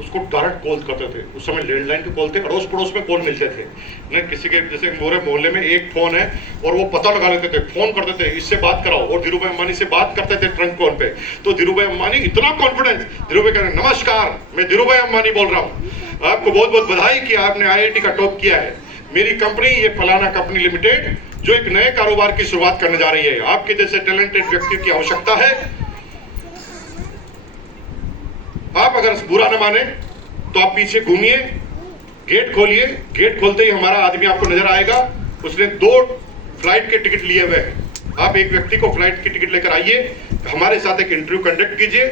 उसको direct call करते थे। उस समय लैंडलाइन के कॉल थे, अड़ोस पड़ोस में कॉल मिलते थे न, किसी के जैसे मोरे मोहल्ले में एक फोन है और वो पता लगा लेते थे, फोन करते थे इससे बात कराओ, और धीरू भाई अंबानी से बात करते थे ट्रंक कॉल पे। तो धीरू भाई अंबानी इतना कॉन्फिडेंस, धीरू भाई कह रहे नमस्कार मैं धीरू भाई अंबानी बोल रहा हूँ, आपको बहुत बहुत बधाई कि आपने IIT का टॉप किया है। मेरी कंपनी ये फलाना कंपनी लिमिटेड जो एक नए कारोबार की शुरुआत करने जा रही है, आपके जैसे टैलेंटेड व्यक्ति की आवश्यकता है। आप अगर बुरा न माने तो आप पीछे घूमिए, गेट खोलिए, गेट खोलते ही हमारा आदमी आपको नजर आएगा, उसने 2 फ्लाइट के टिकट लिए हुए हैं। आप एक व्यक्ति को फ्लाइट की टिकट लेकर आइए, हमारे साथ एक इंटरव्यू कंडक्ट कीजिए,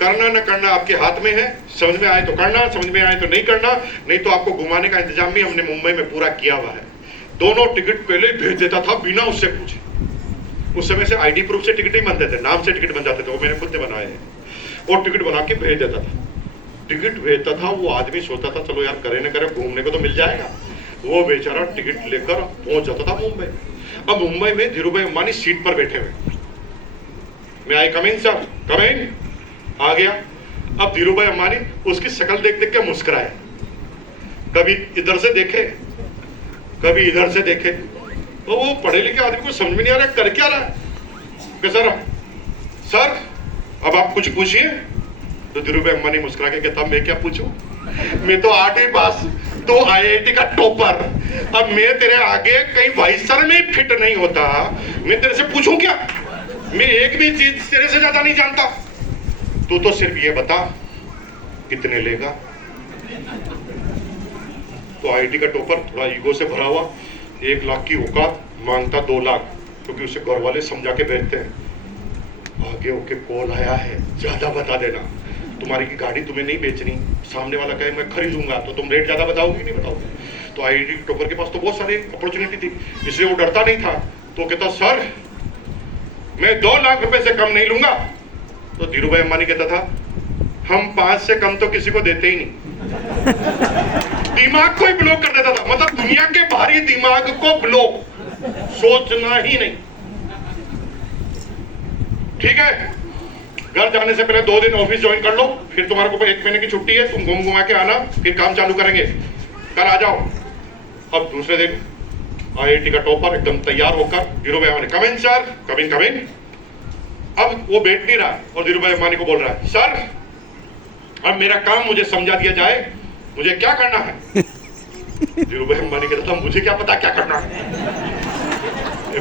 करना न करना आपके हाथ में है, समझ में आए तो करना, समझ में आए तो नहीं करना, नहीं तो आपको घुमाने का इंतजाम भी हमने मुंबई में पूरा किया हुआ है। दोनों टिकट पहले भेज देता था बिना उससे पूछे। उस समय से ID प्रूफ से टिकट नहीं बनते थे, नाम से टिकट बन जाते थे, वो मैंने खुद ने बनाए हैं, और टिकट बना के भेज देता था। टिकट भेजता था, वो आदमी सोचता था चलो यार करे न करे घूमने को तो मिल जाएगा, वो बेचारा टिकट लेकर पहुंच जाता था मुंबई। अब मुंबई में धीरू भाई अंबानी सीट पर बैठे हुए, मैं आई कम इन सर, कम इन, आ गया। अब धीरू भाई अंबानी उसकी शक्ल देख देख के मुस्कुराए, कभी इधर से देखे कभी इधर से देखे, तो वो पढ़े लिखे आदमी को समझ में नहीं आ रहा कर क्या रहा है। सर सर अब आप कुछ पूछिए। तो धीरू भाई अंबानी मुस्कुरा के कहता मैं क्या पूछूं, मैं तो 8वीं पास, तो IIT का टॉपर, अब मैं तेरे आगे कहीं वाइसर में फिट नहीं होता, मैं तेरे से पूछूं क्या, मैं एक भी चीज तेरे से ज्यादा नहीं जानता, तू तो सिर्फ ये बता कितने लेगा। तो IIT का टॉपर थोड़ा ईगो से भरा हुआ, 1 लाख की औकात, मांगता 2 लाख, क्योंकि उसे घर वाले समझा के भेजते हैं। आगे होके कॉल आया है, ज्यादा बता देना, तुम्हारी की गाड़ी तुम्हें नहीं बेचनी, सामने वाला कहे मैं खरीदूंगा, तो तुम रेट ज्यादा बताओगे नहीं बताओगे। तो IIT टॉपर के पास तो बहुत सारी अपॉर्चुनिटी थी, इसलिए वो डरता नहीं था। तो कहता सर मैं 2 लाख रुपए से कम नहीं लूंगा। तो धीरू भाई अंबानी कहता था हम 5 से कम तो किसी को देते ही नहीं। दिमाग को ही ब्लॉक कर देता था, मतलब दुनिया के बाहरी दिमाग को ब्लॉक, सोचना ही नहीं। ठीक है, घर जाने से पहले 2 दिन ऑफिस ज्वाइन कर लो, फिर तुम्हारे को 1 महीने की छुट्टी है, तुम घूम घुमा के आना, फिर काम चालू करेंगे, कल आ जाओ। अब दूसरे दिन IIT का टॉपर एकदम तैयार होकर धीरू भाई अंबानी कम इन सर, कम इन कम इन। अब वो बैठ नहीं रहा और धीरू भाई अंबानी को बोल रहा है सर अब मेरा काम मुझे समझा दिया जाए, मुझे क्या करना है। धीरू भाई अंबानी कहता था मुझे क्या पता क्या करना है,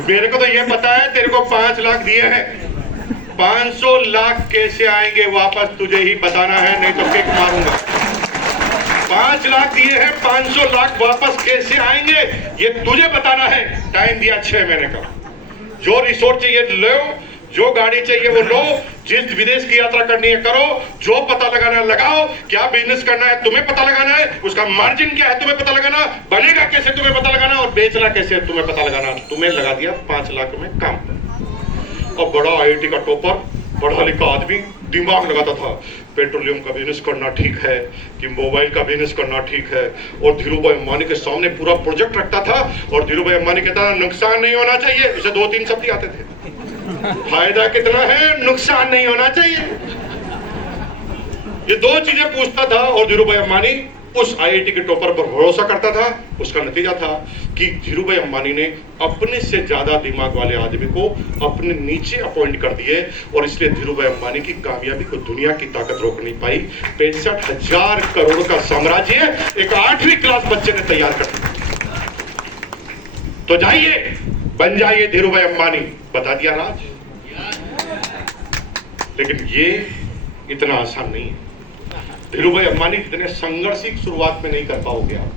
मेरे को तो ये पता है तेरे को 5 लाख दिए हैं, 500 लाख कैसे आएंगे वापस तुझे ही बताना है, नहीं तो किक मारूंगा। 5 लाख दिए हैं, 500 लाख वापस कैसे आएंगे ये तुझे बताना है। टाइम दिया 6 महीने का, जो रिसोर्ट चाहिए लो, जो गाड़ी चाहिए वो लो, जिस विदेश की यात्रा करनी है करो, जो पता लगाना है लगाओ, क्या बिजनेस करना है तुम्हें पता लगाना है, उसका मार्जिन क्या है तुम्हें पता लगाना, बनेगा कैसे तुम्हें पता लगाना, और बेचना कैसे तुम्हें पता लगाना। तुम्हें लगा दिया 5 लाख में काम। अब बड़ा IIT का टॉपर, पढ़ा लिखा आदमी दिमाग लगाता था, पेट्रोलियम का बिजनेस करना ठीक है कि मोबाइल का बिजनेस करना ठीक है, और धीरू भाई अंबानी के सामने पूरा प्रोजेक्ट रखता था, और धीरू भाई अंबानी कहता था नुकसान नहीं होना चाहिए, उसे 2-3 शब्द आते थे, फायदा कितना है, नुकसान नहीं होना चाहिए, ये 2 चीजें पूछता था। और धीरू भाई अंबानी उस IIT के टॉपर पर भरोसा करता था। उसका नतीजा था कि धीरू भाई अंबानी ने अपने से ज्यादा दिमाग वाले आदमी को अपने नीचे अपॉइंट कर दिए, और इसलिए धीरू भाई अंबानी की कामयाबी को दुनिया की ताकत रोक नहीं पाई। 65,000 करोड़ का साम्राज्य एक 8वीं क्लास बच्चे ने तैयार कर दिया। तो जाइए बन जाइए धीरू भाई अंबानी, बता दिया राज। लेकिन ये इतना आसान नहीं है। धीरू भाई अंबानी इतने संघर्षिक शुरुआत में नहीं कर पाओगे आप।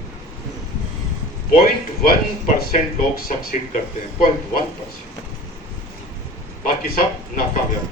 0.1% लोग सक्सीड करते हैं, 0.1%, बाकी सब नाकामयाब।